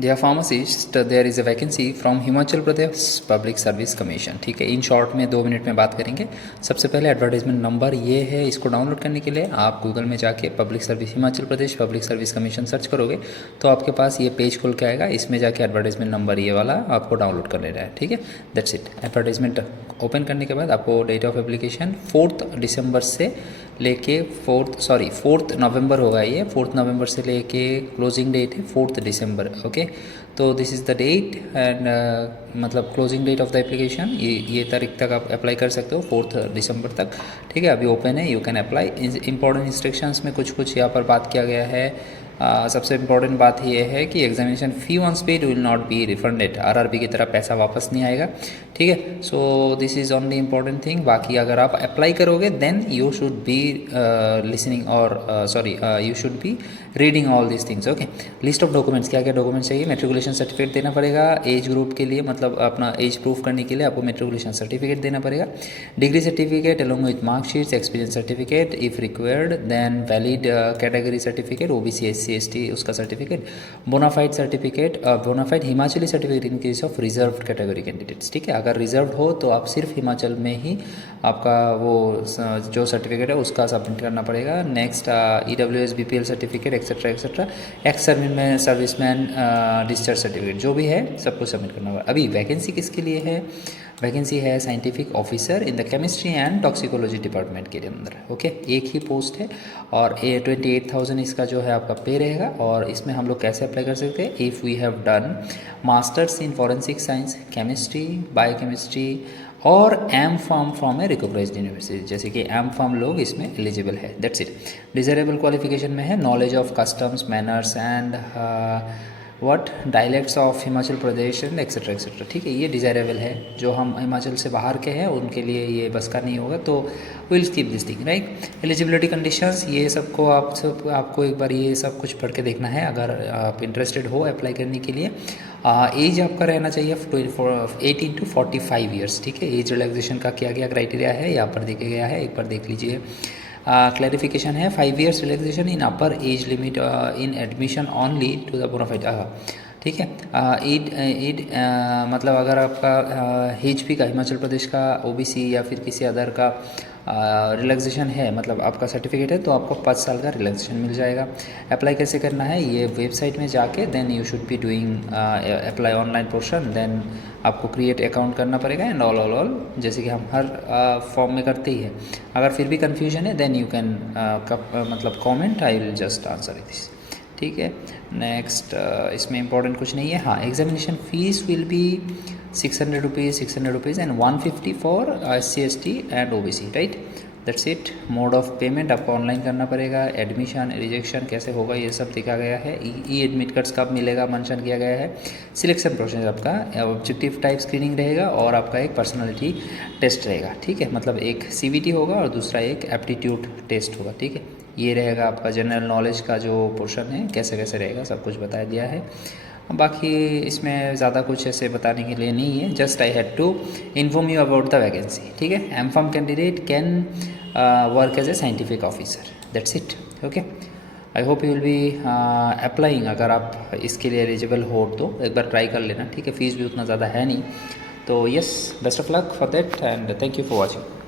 Dear pharmacist, there is a vacancy from Himachal Pradesh public service commission. ठीक है, in short में 2 minute में बात करेंगे। सबसे पहले एडवर्टाइजमेंट नंबर ये है, इसको डाउनलोड करने के लिए आप गूगल में जाके public service Himachal Pradesh public service commission search करोगे तो आपके पास ये पेज खुल के आएगा। इसमें जाके एडवर्टाइजमेंट नंबर ये वाला आपको डाउनलोड कर लेना है। ठीक है, दैट्स इट। एडवर्टाइजमेंट ओपन करने के बाद आपको डेट ऑफ एप्लीकेशन 4 दिसंबर से लेके 4 नवंबर होगा ये, 4 नवंबर से लेके क्लोजिंग डेट है 4 दिसंबर। ओके, तो this is the date and मतलब closing date of the application. ये तारीख तक आप अप्लाई कर सकते हो, 4 दिसंबर तक। ठीक है, अभी ओपन है, you can apply. Important instructions में कुछ यहाँ पर बात किया गया है। सबसे इम्पॉर्टेंट बात ये है कि examination fee once paid will not be refunded. RRB की तरह पैसा वापस नहीं आएगा। ठीक है, so this is only important thing. बाकी अगर आप अप्लाई करोगे then you should be listening और you should be reading all this things. Okay, list of documents, क्या क्या डॉक्यूमेंट्स चाहिए। मेट्रिकुलेशन सर्टिफिकेट देना पड़ेगा एज ग्रुप के लिए, मतलब अपना एज प्रूफ करने के लिए आपको मेट्रिकुलेशन सर्टिफिकेट देना पड़ेगा। Degree certificate along with marksheets, experience certificate if required, then valid category certificate, OBC SC ST उसका certificate, bonafide certificate, bonafide Himachali certificate in case of reserved category candidates. ठीक है, अगर रिजर्व्ड हो तो आप सिर्फ हिमाचल में ही आपका वो जो सर्टिफिकेट है उसका सबमिट करना पड़ेगा। Next EWS BPL certificate etcetera etcetera, ex serviceman discharge certificate, जो भी है सब कुछ सबमिट करना होगा। अभी वैकेंसी किसके लिए है? वैकेंसी है scientific officer in the chemistry and toxicology department के अंदर। ओके, एक ही पोस्ट है और 28,000 इसका जो है आपका पे रहेगा। और इसमें हम लोग कैसे अप्लाई कर सकते हैं? If we have done masters in forensic science, chemistry, biochemistry और M.Pharm from A recognised university, जैसे कि M.Pharm लोग इसमें एलिजिबल है। That's it. डिज़ायरेबल क्वालिफिकेशन में है knowledge of customs, manners and dialects of Himachal Pradesh and etcetera etcetera. ठीक है, ये डिज़ायरेबल है। जो हम हिमाचल से बाहर के हैं उनके लिए ये बस का नहीं होगा, तो will skip this thing, right. Eligibility conditions, ये सबको आपको एक बार ये सब कुछ पढ़ के देखना है अगर आप इंटरेस्टेड हो अप्लाई करने के लिए। एज आपका रहना चाहिए 18 to 45 ईयर्स। ठीक है, एज रिलैक्सेशन का क्या क्या क्राइटेरिया है यहाँ पर देखा गया है, एक बार देख लीजिए। क्लैरिफिकेशन है 5 years relaxation in upper age limit in admission only to the bonafide. ठीक है, एड मतलब अगर आपका HP का, हिमाचल प्रदेश का OBC या फिर किसी अदर का रिलैक्सेशन है, मतलब आपका सर्टिफिकेट है, तो आपको 5 साल का रिलैक्सेशन मिल जाएगा। अप्लाई कैसे करना है? ये वेबसाइट में जाके then you should be doing apply online portion, then आपको क्रिएट अकाउंट करना पड़ेगा एंड ऑल जैसे कि हम हर फॉर्म में करते ही है। अगर फिर भी कन्फ्यूजन है देन यू कैन मतलब comment, I will just answer this. ठीक है, नेक्स्ट इसमें इंपॉर्टेंट कुछ नहीं है। हाँ, examination fees will be 600 rupees and 150 for SC ST and OBC, right. That's it. Mode of payment आपको ऑनलाइन करना पड़ेगा। एडमिशन रिजेक्शन कैसे होगा ये सब दिखा गया है। ई एडमिट कार्ड्स कब मिलेगा मेंशन किया गया है। सिलेक्शन प्रोसेस आपका ऑब्जेक्टिव टाइप स्क्रीनिंग रहेगा और आपका एक पर्सनालिटी टेस्ट रहेगा। ठीक है, मतलब एक CVT होगा और दूसरा एक एप्टीट्यूड टेस्ट होगा। ठीक है, ये रहेगा आपका जनरल नॉलेज का जो पोर्शन है, कैसे कैसे रहेगा सब कुछ बता दिया है। बाकी इसमें ज़्यादा कुछ ऐसे बताने के लिए नहीं है, just I had to inform you about the vacancy. ठीक है, M.Pharm candidate can work as a scientific officer, that's it. Okay, I hope you will be applying. अगर आप इसके लिए एलिजिबल हो तो एक बार ट्राई कर लेना। ठीक है, फीस भी उतना ज़्यादा है नहीं, तो yes, best of luck for that and thank you for watching.